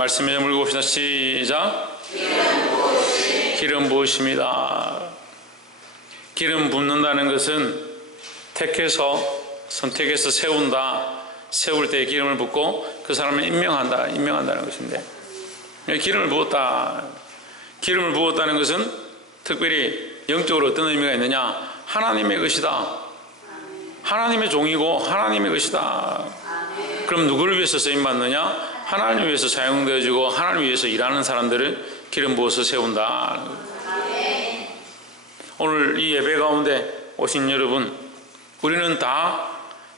말씀에 물고 봅시다. 시작. 기름 부으십니다. 기름 붓는다는 것은 택해서 선택해서 세운다. 세울 때 기름을 붓고 그 사람을 임명한다는 것인데, 기름을 부었다. 기름을 부었다는 것은 특별히 영적으로 어떤 의미가 있느냐? 하나님의 것이다. 하나님의 종이고 하나님의 것이다. 그럼 누구를 위해서 쓰임받느냐? 하나님을 위해서 사용되어지고 하나님을 위해서 일하는 사람들을 기름 부어서 세운다. 오늘 이 예배 가운데 오신 여러분, 우리는 다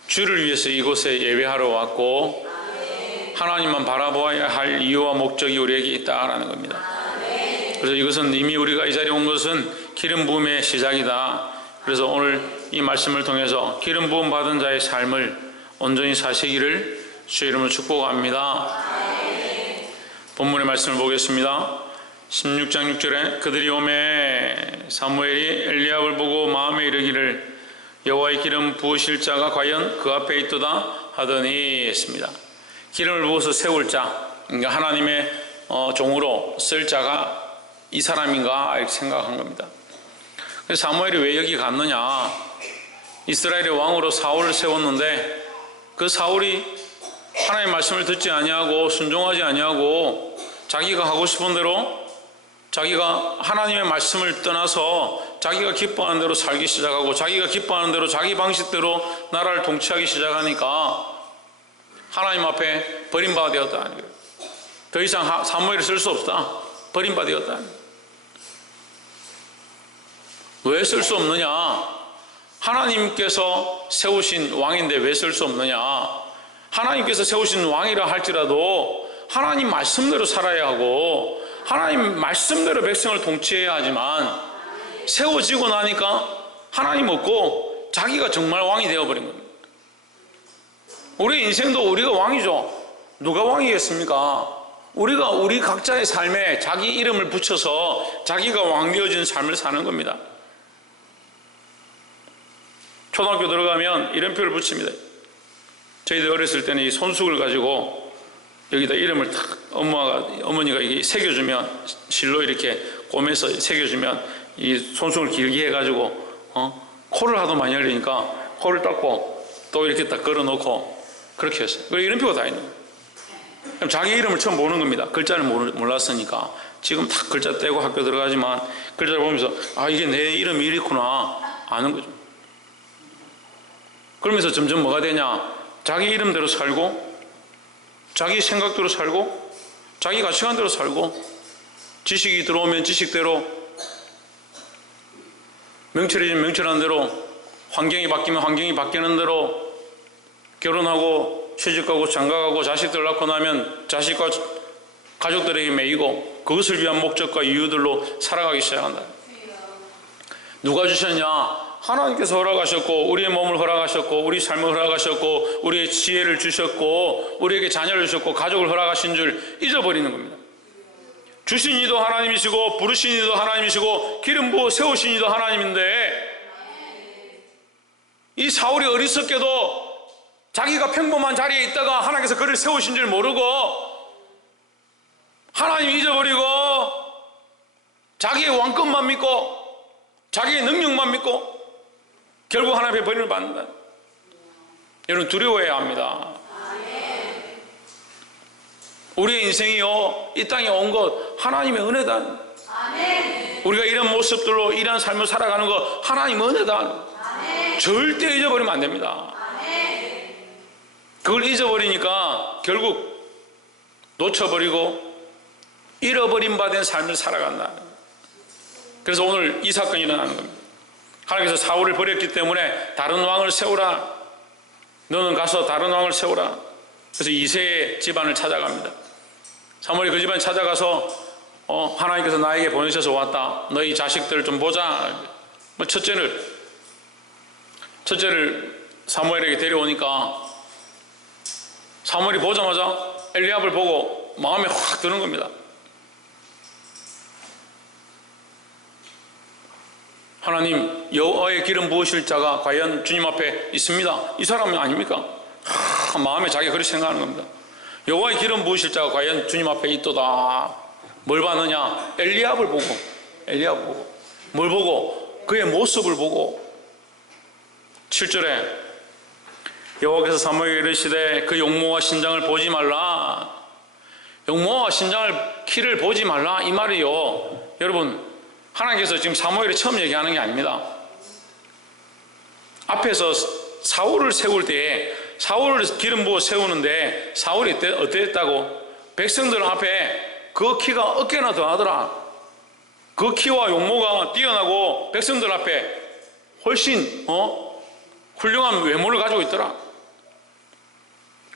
주를 위해서 이곳에 예배하러 왔고 하나님만 바라보아야 할 이유와 목적이 우리에게 있다라는 겁니다. 그래서 이것은 이미 우리가 이 자리에 온 것은 기름 부음의 시작이다. 그래서 오늘 이 말씀을 통해서 기름 부음 받은 자의 삶을 온전히 사시기를 주의 이름으로 축복합니다. 본문의 말씀을 보겠습니다. 16장 6절에 그들이 오매 사무엘이 엘리압을 보고 마음에 이르기를 여호와의 기름 부으실 자가 과연 그 앞에 있도다 하더니 했습니다. 기름을 부어서 세울 자, 그러니까 하나님의 종으로 쓸 자가 이 사람인가 이렇게 생각한 겁니다. 그래서 사무엘이 왜 여기 갔느냐? 이스라엘의 왕으로 사울을 세웠는데 그 사울이 하나님의 말씀을 듣지 아니하고 순종하지 아니하고 자기가 하고 싶은 대로, 자기가 하나님의 말씀을 떠나서 자기가 기뻐하는 대로 살기 시작하고 자기가 기뻐하는 대로 자기 방식대로 나라를 통치하기 시작하니까 하나님 앞에 버림받아 되었다. 더 이상 사무엘을 쓸 수 없다. 버림받아 되었다. 왜 쓸 수 없느냐? 하나님께서 세우신 왕인데 왜 쓸 수 없느냐? 하나님께서 세우신 왕이라 할지라도 하나님 말씀대로 살아야 하고 하나님 말씀대로 백성을 통치해야 하지만 세워지고 나니까 하나님 없고 자기가 정말 왕이 되어버린 겁니다. 우리 인생도 우리가 왕이죠. 누가 왕이겠습니까? 우리가 우리 각자의 삶에 자기 이름을 붙여서 자기가 왕 되어진 삶을 사는 겁니다. 초등학교 들어가면 이름표를 붙입니다. 저희들 어렸을 때는 이 손수건을 가지고 여기다 이름을 탁 어머니가 이게 새겨주면, 실로 이렇게 꼬매서 새겨주면 이 손수건을 길게 해가지고 코를 하도 많이 열리니까 코를 닦고 또 이렇게 딱 걸어놓고 그렇게 했어요. 그리고 이름표가 다 있는 거예요. 그럼 자기 이름을 처음 보는 겁니다. 글자를 몰랐으니까. 지금 딱 글자 떼고 학교 들어가지만 글자를 보면서 아, 이게 내 이름이 이렇구나 아는 거죠. 그러면서 점점 뭐가 되냐? 자기 이름대로 살고 자기 생각대로 살고 자기 가치관대로 살고 지식이 들어오면 지식대로, 명철해지면 명철한 대로, 환경이 바뀌면 환경이 바뀌는 대로 결혼하고 취직하고 장가가고 자식들 낳고 나면 자식과 가족들에게 매이고 그것을 위한 목적과 이유들로 살아가기 시작한다. 누가 주셨냐? 하나님께서 허락하셨고 우리의 몸을 허락하셨고 우리 삶을 허락하셨고 우리의 지혜를 주셨고 우리에게 자녀를 주셨고 가족을 허락하신 줄 잊어버리는 겁니다. 주신 이도 하나님이시고 부르신 이도 하나님이시고 기름 부어 세우신 이도 하나님인데 이 사울이 어리석게도 자기가 평범한 자리에 있다가 하나님께서 그를 세우신 줄 모르고 하나님 잊어버리고 자기의 왕권만 믿고 자기의 능력만 믿고 결국 하나님의 버림을 받는다. 여러분 두려워해야 합니다. 우리의 인생이요 이 땅에 온 것 하나님의 은혜다. 우리가 이런 모습들로 이런 삶을 살아가는 것 하나님의 은혜다. 절대 잊어버리면 안 됩니다. 그걸 잊어버리니까 결국 놓쳐버리고 잃어버림 받은 삶을 살아간다. 그래서 오늘 이 사건이 일어나는 겁니다. 하나님께서 사울을 버렸기 때문에 다른 왕을 세우라. 너는 가서 다른 왕을 세우라. 그래서 이새의 집안을 찾아갑니다. 사무엘이 그 집안 찾아가서 하나님께서 나에게 보내셔서 왔다. 너희 자식들 좀 보자. 첫째를 사무엘에게 데려오니까 사무엘이 보자마자 엘리압을 보고 마음에 확 드는 겁니다. 하나님, 여호와의 기름 부으실 자가 과연 주님 앞에 있습니다. 이 사람은 아닙니까? 마음에 자기가 그렇게 생각하는 겁니다. 여호와의 기름 부으실 자가 과연 주님 앞에 있도다. 뭘 봤느냐? 엘리압을 보고, 엘리압을 보고, 뭘 보고? 그의 모습을 보고. 7절에 여호와께서 사무엘에게 이르시되 그 용모와 신장을 보지 말라. 용모와 신장을 키를 보지 말라 이 말이요. 여러분, 하나님께서 지금 사무엘이 처음 얘기하는 게 아닙니다. 앞에서 사울을 세울 때에 사울을 기름 부어 세우는데 사울이 어땠다고? 백성들 앞에 그 키가 어깨나 더 하더라. 그 키와 용모가 뛰어나고 백성들 앞에 훨씬 훌륭한 외모를 가지고 있더라.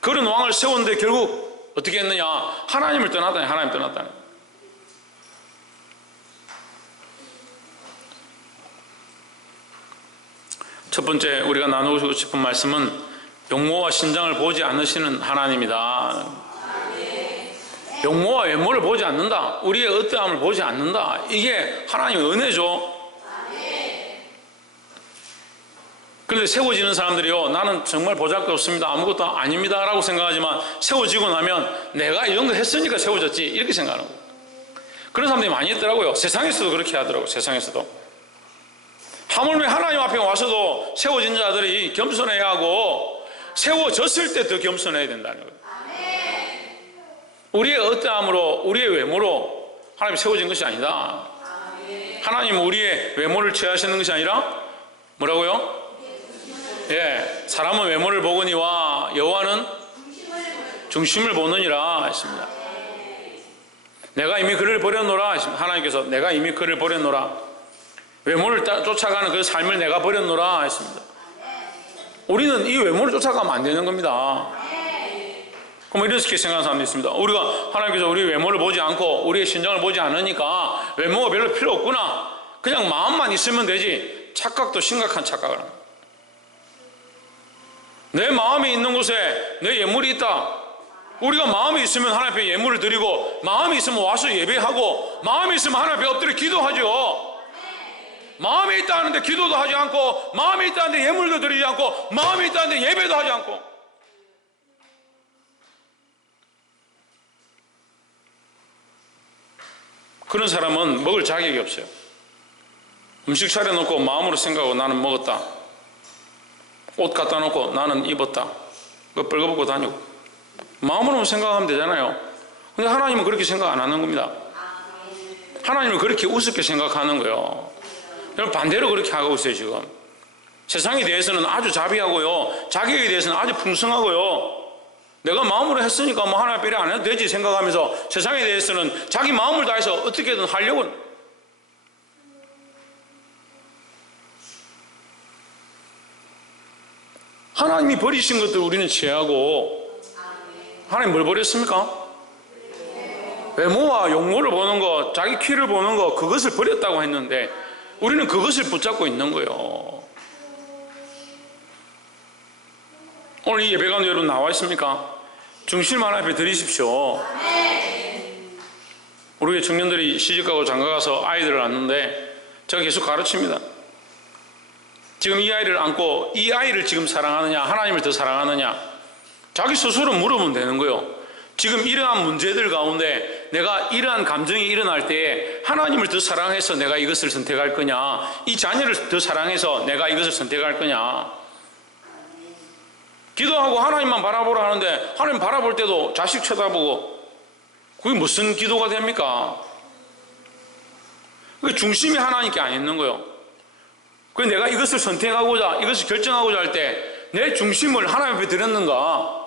그런 왕을 세웠는데 결국 어떻게 했느냐? 하나님을 떠났다니. 하나님 떠났다니. 첫 번째 우리가 나누고 싶은 말씀은 용모와 신장을 보지 않으시는 하나님이다. 용모와 외모를 보지 않는다. 우리의 어떠함을 보지 않는다. 이게 하나님의 은혜죠. 그런데 세워지는 사람들이요, 나는 정말 보잘것없습니다, 아무것도 아닙니다 라고 생각하지만 세워지고 나면 내가 이 정도 했으니까 세워졌지 이렇게 생각하는 거예요. 그런 사람들이 많이 있더라고요. 세상에서도 그렇게 하더라고요. 세상에서도. 하물며 하나님 앞에 와서도 세워진 자들이 겸손해야 하고 세워졌을 때 더 겸손해야 된다는 거예요. 우리의 어떠함으로, 우리의 외모로 하나님이 세워진 것이 아니다. 하나님은 우리의 외모를 취하시는 것이 아니라 뭐라고요? 예, 사람은 외모를 보거니와 여호와는 중심을 보느니라 했습니다. 내가 이미 그를 버렸노라 했습니다. 하나님께서 내가 이미 그를 버렸노라. 외모를 쫓아가는 그 삶을 내가 버렸노라 했습니다. 우리는 이 외모를 쫓아가면 안 되는 겁니다. 그럼 이렇게 생각하는 사람도 있습니다. 우리가 하나님께서 우리 외모를 보지 않고 우리의 신장을 보지 않으니까 외모가 별로 필요 없구나. 그냥 마음만 있으면 되지. 착각도 심각한 착각을 합니다. 내 마음이 있는 곳에 내 예물이 있다. 우리가 마음이 있으면 하나님 앞에 예물을 드리고, 마음이 있으면 와서 예배하고, 마음이 있으면 하나님 앞에 엎드려 기도하죠. 마음이 있다는데 기도도 하지 않고, 마음이 있다는데 예물도 드리지 않고, 마음이 있다는데 예배도 하지 않고. 그런 사람은 먹을 자격이 없어요. 음식 차려놓고 마음으로 생각하고 나는 먹었다. 옷 갖다 놓고 나는 입었다. 그거 빨가벗고 다니고. 마음으로만 생각하면 되잖아요. 근데 하나님은 그렇게 생각 안 하는 겁니다. 하나님은 그렇게 우습게 생각하는 거예요. 여러분, 반대로 그렇게 하고 있어요. 지금 세상에 대해서는 아주 자비하고요, 자격에 대해서는 아주 풍성하고요, 내가 마음으로 했으니까 뭐 하나님 배려 안 해도 되지 생각하면서 세상에 대해서는 자기 마음을 다해서 어떻게든 하려고. 하나님이 버리신 것들 우리는 취하고, 하나님 뭘 버렸습니까? 외모와 용모를 보는 것, 자기 키를 보는 것, 그것을 버렸다고 했는데 우리는 그것을 붙잡고 있는 거예요. 오늘 이 예배 가운데 여러분 나와 있습니까? 중심 하나님 앞에 드리십시오. 우리 청년들이 시집가고 장가가서 아이들을 낳는데 제가 계속 가르칩니다. 지금 이 아이를 안고 이 아이를 지금 사랑하느냐, 하나님을 더 사랑하느냐, 자기 스스로 물으면 되는 거예요. 지금 이러한 문제들 가운데 내가 이러한 감정이 일어날 때에 하나님을 더 사랑해서 내가 이것을 선택할 거냐, 이 자녀를 더 사랑해서 내가 이것을 선택할 거냐. 기도하고 하나님만 바라보라 하는데 하나님 바라볼 때도 자식 쳐다보고, 그게 무슨 기도가 됩니까? 그 중심이 하나님께 안 있는 거예요. 그래서 내가 이것을 선택하고자, 이것을 결정하고자 할 때 내 중심을 하나님 앞에 드렸는가,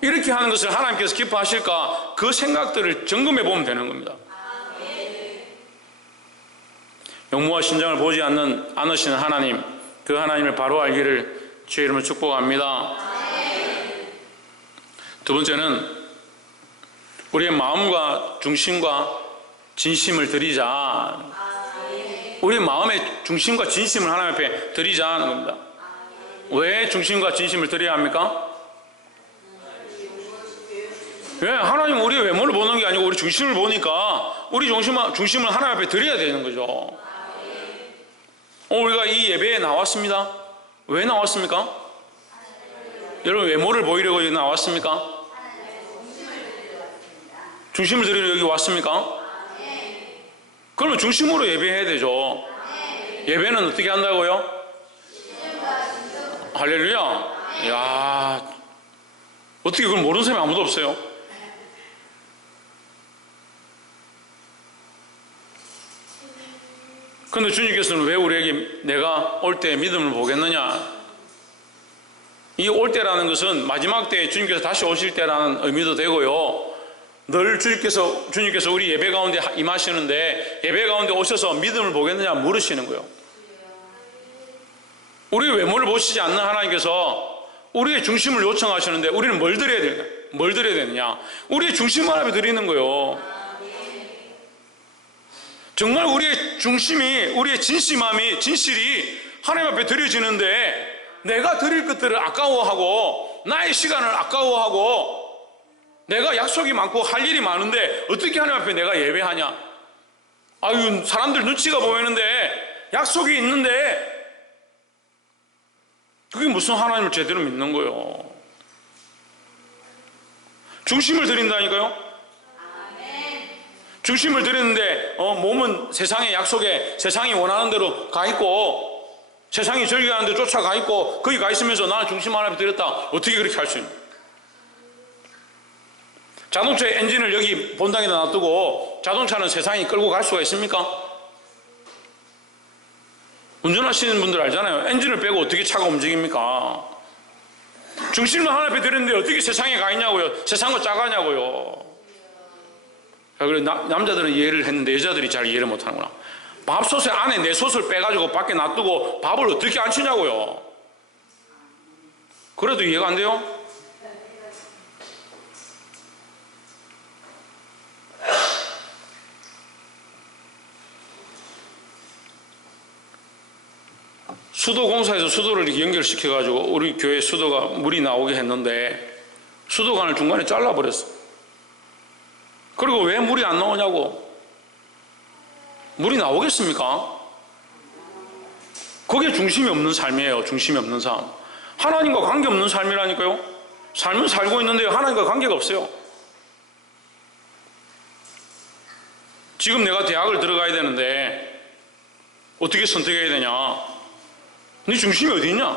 이렇게 하는 것을 하나님께서 기뻐하실까, 그 생각들을 점검해 보면 되는 겁니다. 용모와 신장을 보지 않으시는 하나님, 그 하나님을 바로 알기를 주의 이름으로 축복합니다. 두 번째는 우리의 마음과 중심과 진심을 드리자. 우리의 마음의 중심과 진심을 하나님 앞에 드리자는 겁니다. 왜 중심과 진심을 드려야 합니까? 왜? 하나님은 우리의 외모를 보는 게 아니고 우리 중심을 보니까 우리 중심을 하나님 앞에 드려야 되는 거죠. 우리가 이 예배에 나왔습니다. 왜 나왔습니까? 여러분, 외모를 보이려고 여기 나왔습니까? 중심을 드리러 여기 왔습니까? 그러면 중심으로 예배해야 되죠. 예배는 어떻게 한다고요? 할렐루야. 이야, 어떻게 그걸 모르는 사람이 아무도 없어요? 그런데 주님께서는 왜 우리에게 내가 올 때 믿음을 보겠느냐? 이 올 때라는 것은 마지막 때에 주님께서 다시 오실 때라는 의미도 되고요, 늘 주님께서 우리 예배 가운데 임하시는데 예배 가운데 오셔서 믿음을 보겠느냐 물으시는 거예요. 우리의 외모를 보시지 않는 하나님께서 우리의 중심을 요청하시는데 우리는 뭘 드려야 되냐? 뭘 드려야 되느냐? 우리의 중심을 하나님께 드리는 거예요. 정말 우리의 중심이, 우리의 진실이 하나님 앞에 드려지는데 내가 드릴 것들을 아까워하고 나의 시간을 아까워하고 내가 약속이 많고 할 일이 많은데 어떻게 하나님 앞에 내가 예배하냐? 아유, 사람들 눈치가 보이는데 약속이 있는데 그게 무슨 하나님을 제대로 믿는 거예요? 중심을 드린다니까요? 중심을 드리는데 몸은 세상의 약속에 세상이 원하는 대로 가 있고 세상이 즐겨하는 데 쫓아가 있고 거기 가 있으면서 나는 중심 하나님 드렸다. 어떻게 그렇게 할 수 있냐? 자동차의 엔진을 여기 본당에다 놔두고 자동차는 세상이 끌고 갈 수가 있습니까? 운전하시는 분들 알잖아요. 엔진을 빼고 어떻게 차가 움직입니까? 중심을 하나 앞에 드렸는데 어떻게 세상에 가 있냐고요? 세상과 짜가냐고요? 그래, 남자들은 이해를 했는데 여자들이 잘 이해를 못하는구나. 밥솥에 안에 내 솥을 빼가지고 밖에 놔두고 밥을 어떻게 안 치냐고요? 그래도 이해가 안 돼요? 수도공사에서 수도를 이렇게 연결시켜가지고 우리 교회 수도가 물이 나오게 했는데 수도관을 중간에 잘라버렸어. 그리고 왜 물이 안 나오냐고. 물이 나오겠습니까? 그게 중심이 없는 삶이에요. 중심이 없는 삶. 하나님과 관계없는 삶이라니까요. 삶은 살고 있는데요, 하나님과 관계가 없어요. 지금 내가 대학을 들어가야 되는데 어떻게 선택해야 되냐? 네 중심이 어디 있냐?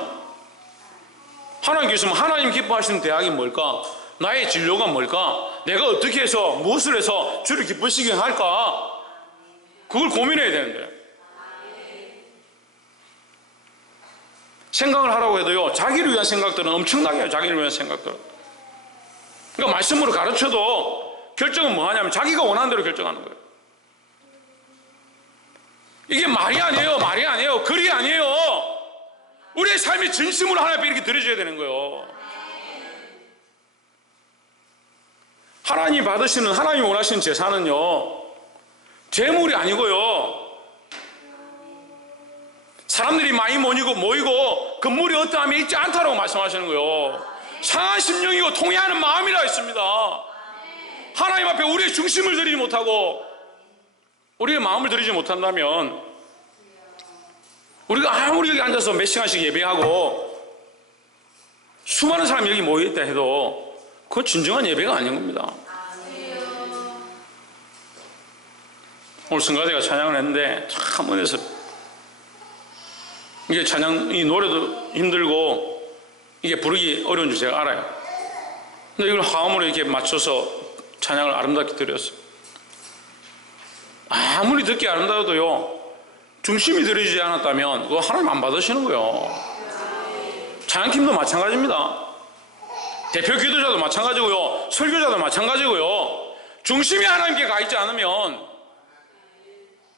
하나님께서 하나님 기뻐하시는 대학이 뭘까? 나의 진로가 뭘까? 내가 어떻게 해서 무엇을 해서 주를 기쁘시게 할까? 그걸 고민해야 되는데 생각을 하라고 해도요, 자기를 위한 생각들은 엄청나게 해요. 자기를 위한 생각들은. 그러니까 말씀으로 가르쳐도 결정은 뭐 하냐면 자기가 원하는 대로 결정하는 거예요. 이게 말이 아니에요. 말이 아니에요. 글이 아니에요. 우리의 삶의 진심으로 하나님 앞에 이렇게 드려줘야 되는 거예요. 하나님이 받으시는, 하나님이 원하시는 제사는요, 재물이 아니고요, 사람들이 많이 모이고 건물이 어떠함이 있지 않다라고 말씀하시는 거예요. 상한 심령이고 통회하는 마음이라 했습니다. 하나님 앞에 우리의 중심을 드리지 못하고 우리의 마음을 드리지 못한다면 우리가 아무리 여기 앉아서 몇 시간씩 예배하고 수많은 사람이 여기 모여있다 해도 그건 진정한 예배가 아닌 겁니다. 오늘 성가대가 찬양을 했는데 참 은혜서, 이게 찬양, 이 노래도 힘들고 이게 부르기 어려운 줄 제가 알아요. 근데 이걸 화음으로 이렇게 맞춰서 찬양을 아름답게 드렸어요. 아무리 듣기 아름다워도요, 중심이 들어지지 않았다면 그거 하나님 안 받으시는 거예요. 찬양팀도 마찬가지입니다. 대표 기도자도 마찬가지고요, 설교자도 마찬가지고요. 중심이 하나님께 가 있지 않으면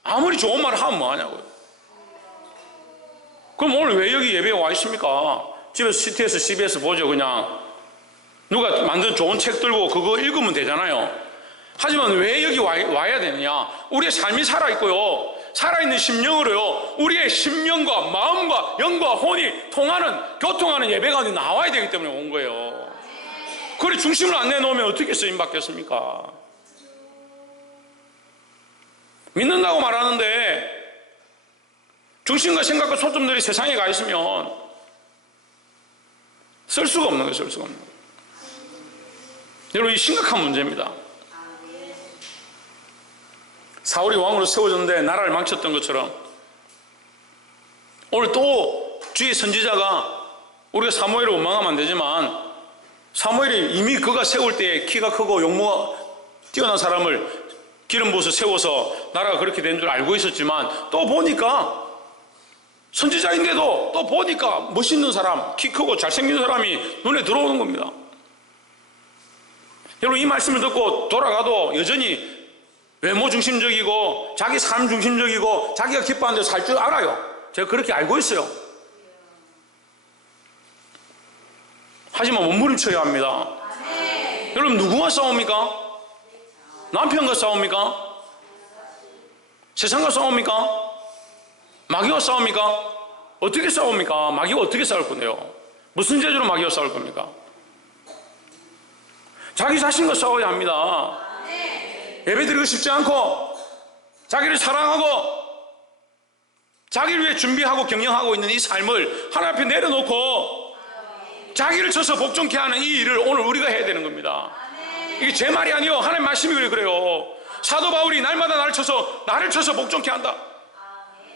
아무리 좋은 말을 하면 뭐하냐고요. 그럼 오늘 왜 여기 예배에 와 있습니까? 집에서 CTS, CBS 보죠. 그냥 누가 만든 좋은 책 들고 그거 읽으면 되잖아요. 하지만 왜 여기 와야 되느냐? 우리의 삶이 살아있고요, 살아있는 심령으로요, 우리의 심령과 마음과 영과 혼이 교통하는 예배가 어디 나와야 되기 때문에 온 거예요. 그래 중심을 안 내놓으면 어떻게 쓰임받겠습니까? 믿는다고 말하는데 중심과 생각과 초점들이 세상에 가 있으면 쓸 수가 없는 거예요. 쓸 수가 없는 거예요. 여러분, 이 심각한 문제입니다. 사울이 왕으로 세워졌는데 나라를 망쳤던 것처럼 오늘 또 주의 선지자가, 우리가 사무엘을 원망하면 안 되지만 사무엘이 이미 그가 세울 때 키가 크고 용모가 뛰어난 사람을 기름 부어서 세워서 나라가 그렇게 된 줄 알고 있었지만 또 보니까 선지자인데도 또 보니까 멋있는 사람, 키 크고 잘생긴 사람이 눈에 들어오는 겁니다. 여러분, 이 말씀을 듣고 돌아가도 여전히 외모 중심적이고 자기 삶 중심적이고 자기가 기뻐하는 대로 살 줄 알아요. 제가 그렇게 알고 있어요. 하지만 몸부림쳐야 합니다. 여러분, 누구와 싸웁니까? 남편과 싸웁니까? 세상과 싸웁니까? 마귀와 싸웁니까? 어떻게 싸웁니까? 마귀가 어떻게 싸울 건데요? 무슨 재주로 마귀와 싸울 겁니까? 자기 자신과 싸워야 합니다. 예배드리고 싶지 않고 자기를 사랑하고 자기를 위해 준비하고 경영하고 있는 이 삶을 하나님 앞에 내려놓고 자기를 쳐서 복종케 하는 이 일을 오늘 우리가 해야 되는 겁니다. 이게 제 말이 아니에요. 하나님 말씀이 그래요. 사도 바울이 날마다 나를 쳐서 복종케 한다.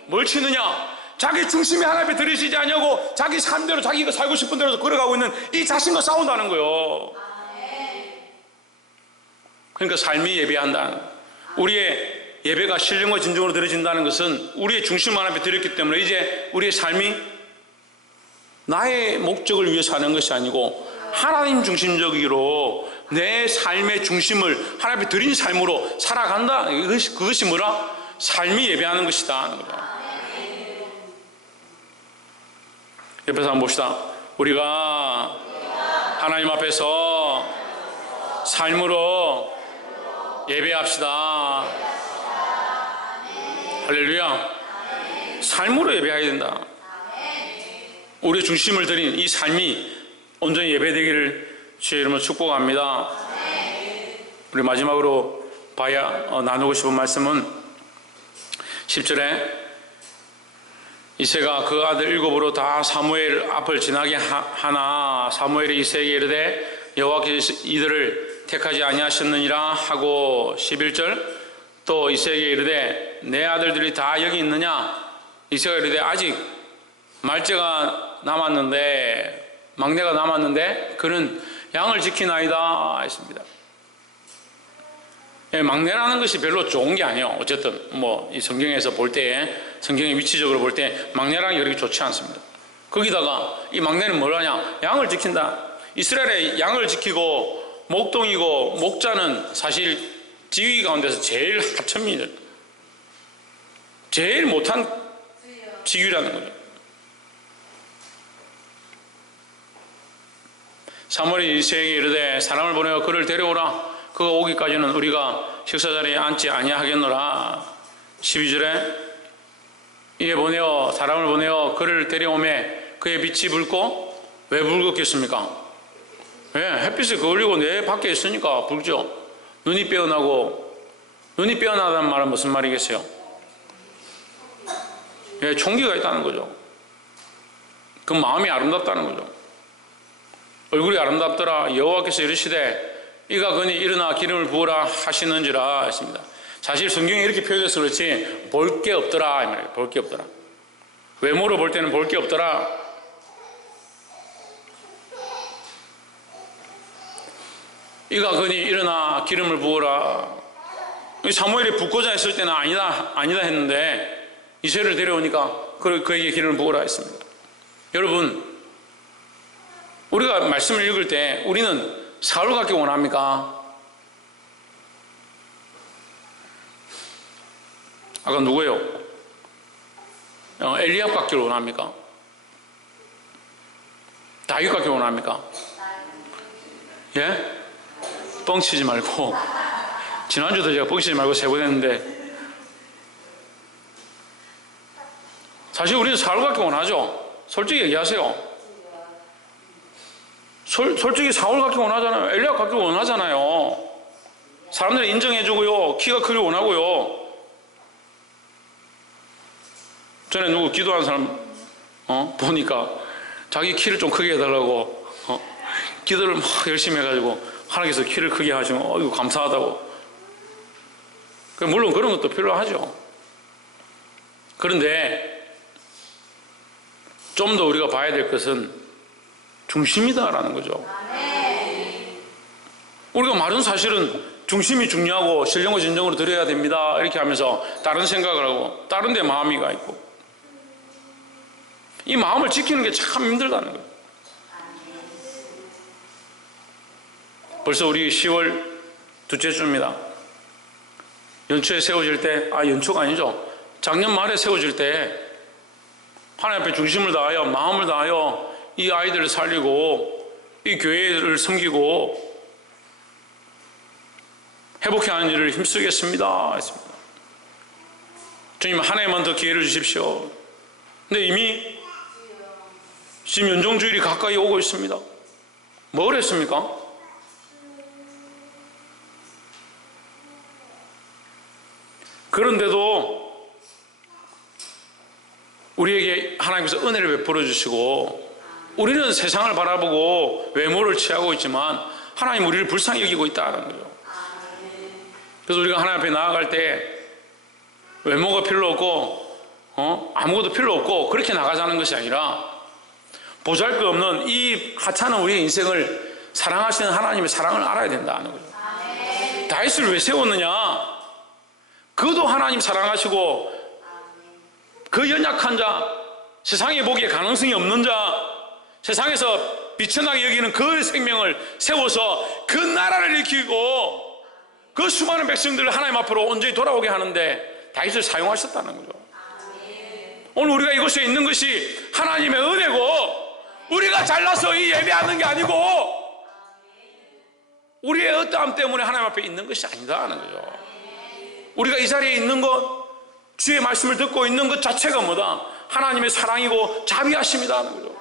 뭘 치느냐? 자기 중심이 하나님 앞에 들이시지 않냐고 자기 삶대로 자기가 살고 싶은 대로 걸어가고 있는 이 자신과 싸운다는 거예요. 그러니까 삶이 예배한다는, 우리의 예배가 신령과 진정으로 드려진다는 것은 우리의 중심 하나님 앞에 드렸기 때문에 이제 우리의 삶이 나의 목적을 위해 사는 것이 아니고 하나님 중심적으로 내 삶의 중심을 하나님 앞에 드린 삶으로 살아간다. 그것이 뭐라? 삶이 예배하는 것이다 하는 거죠. 옆에서 한번 봅시다. 우리가 하나님 앞에서 삶으로 예배합시다. 할렐루야. 삶으로 예배해야 된다. 우리의 중심을 드린 이 삶이 온전히 예배되기를 주의 이름으로 축복합니다. 우리 마지막으로 나누고 싶은 말씀은 10절에 이새가 그 아들 7으로 다 사무엘 앞을 지나게 하나 사무엘이 이새에게 이르되 여호와께서 이들을 택하지 아니하셨느니라 하고 11절 또 이새에게 이르되 내 아들들이 다 여기 있느냐? 이새가 이르되 아직 말째가 남았는데 막내가 남았는데 그는 양을 지키나이다 했습니다. 막내라는 것이 별로 좋은 게 아니에요. 어쨌든 이 성경에서 볼 때, 성경의 위치적으로 볼 때 막내라는 게 그렇게 좋지 않습니다. 거기다가 이 막내는 뭘 하냐? 양을 지킨다. 이스라엘의 양을 지키고 목동이고 목자는 사실 지휘 가운데서 제일 하천입니다. 제일 못한 지휘라는 거죠. 사무엘이 이새에게 이르되 사람을 보내어 그를 데려오라. 그가 오기까지는 우리가 식사자리에 앉지 아니하겠노라. 12절에 이에 사람을 보내어 그를 데려오매 그의 빛이 붉고 왜 붉었겠습니까? 햇빛이 그을리고 내 밖에 있으니까 붉죠. 눈이 빼어나다는 말은 무슨 말이겠어요? 총기가 있다는 거죠. 그 마음이 아름답다는 거죠. 얼굴이 아름답더라. 여호와께서 이르시되 이가 그니 일어나 기름을 부으라 하시는지라 했습니다. 사실 성경에 이렇게 표현해서 그렇지 볼 게 없더라 이 말이에요. 볼 게 없더라. 외모로 볼 때는 볼 게 없더라. 이가 그니 일어나 기름을 부으라. 사무엘이 붓고자 했을 때는 아니다 했는데 이새를 데려오니까 그에게 기름을 부으라 했습니다. 여러분, 우리가 말씀을 읽을 때 우리는 사울 같기 원합니까? 아까 누구예요? 엘리압 같기를 원합니까? 다윗 같기 원합니까? 예? 뻥치지 말고 지난주도 제가 뻥치지 말고 세 번 했는데 사실 우리는 사울 같기 원하죠. 솔직히 얘기하세요. 솔직히 사울 같기 원하잖아요. 엘리압 같기 원하잖아요. 사람들이 인정해주고요. 키가 크길 원하고요. 전에 누구 기도하는 사람 보니까 자기 키를 좀 크게 해달라고 기도를 막 열심히 해가지고 하나님께서 키를 크게 하시면 이거 감사하다고. 물론 그런 것도 필요하죠. 그런데 좀 더 우리가 봐야 될 것은 중심이다라는 거죠. 우리가 말은 사실은 중심이 중요하고 신령과 진정으로 드려야 됩니다 이렇게 하면서 다른 생각을 하고 다른 데 마음이 가 있고, 이 마음을 지키는 게 참 힘들다는 거예요. 벌써 우리 10월 둘째 주입니다. 연초에 세워질 때, 연초가 아니죠, 작년 말에 세워질 때 하나님 앞에 중심을 다하여 마음을 다하여 이 아이들을 살리고 이 교회를 섬기고 회복해 하는 일을 힘쓰겠습니다 했습니다. 주님 한 해만 더 기회를 주십시오. 근데 이미 지금 연종주일이 가까이 오고 있습니다. 뭘 했습니까? 그런데도 우리에게 하나님께서 은혜를 베풀어 주시고 우리는 세상을 바라보고 외모를 취하고 있지만 하나님 우리를 불쌍히 여기고 있다는 거죠. 그래서 우리가 하나님 앞에 나아갈 때 외모가 필요 없고 아무것도 필요 없고 그렇게 나가자는 것이 아니라 보잘것없는 이 하찮은 우리의 인생을 사랑하시는 하나님의 사랑을 알아야 된다는 거죠. 다윗을 왜 세웠느냐? 그도 하나님 사랑하시고 그 연약한 자, 세상에 보기에 가능성이 없는 자, 세상에서 비천하게 여기는 그 생명을 세워서 그 나라를 일으키고 그 수많은 백성들을 하나님 앞으로 온전히 돌아오게 하는데 다윗을 사용하셨다는 거죠. 오늘 우리가 이곳에 있는 것이 하나님의 은혜고 우리가 잘나서 이 예배하는 게 아니고 우리의 어떠함 때문에 하나님 앞에 있는 것이 아니다는 거죠. 우리가 이 자리에 있는 것, 주의 말씀을 듣고 있는 것 자체가 뭐다? 하나님의 사랑이고 자비하심이다는 거죠.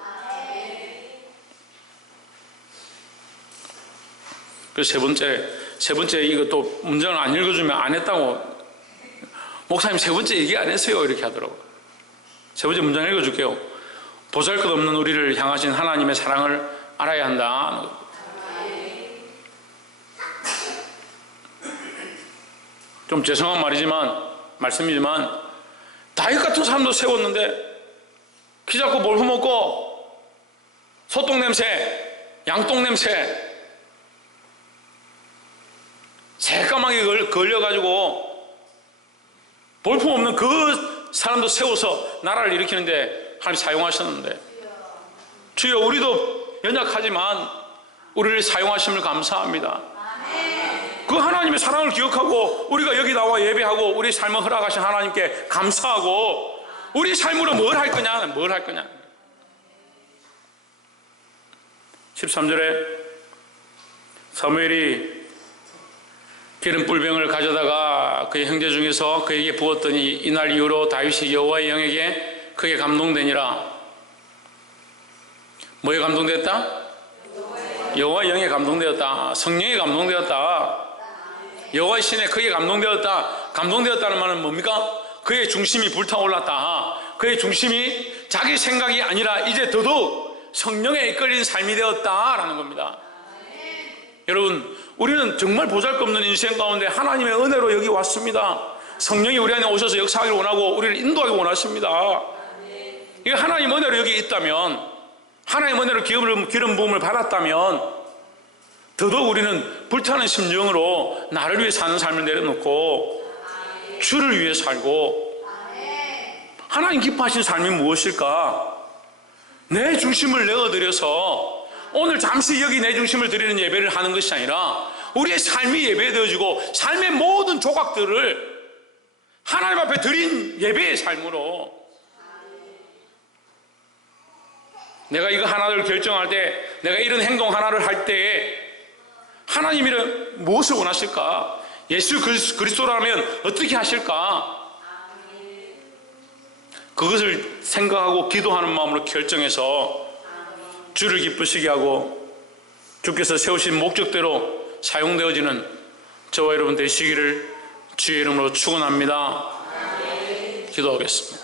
그래서 세 번째 이것도 문장을 안 읽어주면 안 했다고, 목사님 세 번째 얘기 안 했어요 이렇게 하더라고요. 세 번째 문장 읽어줄게요. 보잘것없는 우리를 향하신 하나님의 사랑을 알아야 한다. 좀 죄송한 말씀이지만 다윗 같은 사람도 세웠는데 키 작고 뭘 훔먹고 소똥 냄새, 양똥 냄새, 새까맣게 걸려가지고 볼품없는 그 사람도 세워서 나라를 일으키는데 하나님 사용하셨는데, 주여 우리도 연약하지만 우리를 사용하심을 감사합니다. 그 하나님의 사랑을 기억하고 우리가 여기 나와 예배하고 우리 삶을 허락하신 하나님께 감사하고 우리 삶으로 뭘 할 거냐? 13절에 사무엘이 기름 뿔병을 가져다가 그의 형제 중에서 그에게 부었더니 이날 이후로 다윗이 여호와의 영에게 크게 감동되니라. 뭐에 감동되었다? 여호와의 영에 감동되었다. 성령에 감동되었다. 여호와의 신에 크게 감동되었다. 감동되었다는 말은 뭡니까? 그의 중심이 불타올랐다. 그의 중심이 자기 생각이 아니라 이제 더더욱 성령에 이끌린 삶이 되었다라는 겁니다. 여러분, 우리는 정말 보잘것없는 인생 가운데 하나님의 은혜로 여기 왔습니다. 성령이 우리 안에 오셔서 역사하기를 원하고 우리를 인도하기 원하십니다. 이게 하나님 은혜로 여기 있다면, 하나님 은혜로 기름 부음을 받았다면 더더욱 우리는 불타는 심정으로 나를 위해 사는 삶을 내려놓고 주를 위해 살고, 하나님 기뻐하신 삶이 무엇일까? 내 중심을 내어드려서 오늘 잠시 여기 내 중심을 드리는 예배를 하는 것이 아니라 우리의 삶이 예배되어지고 삶의 모든 조각들을 하나님 앞에 드린 예배의 삶으로, 내가 이거 하나를 결정할 때, 내가 이런 행동 하나를 할 때에 하나님이 무엇을 원하실까? 예수 그리스도라면 어떻게 하실까? 그것을 생각하고 기도하는 마음으로 결정해서 주를 기쁘시게 하고 주께서 세우신 목적대로 사용되어지는 저와 여러분 되시기를 주의 이름으로 축원합니다. 기도하겠습니다.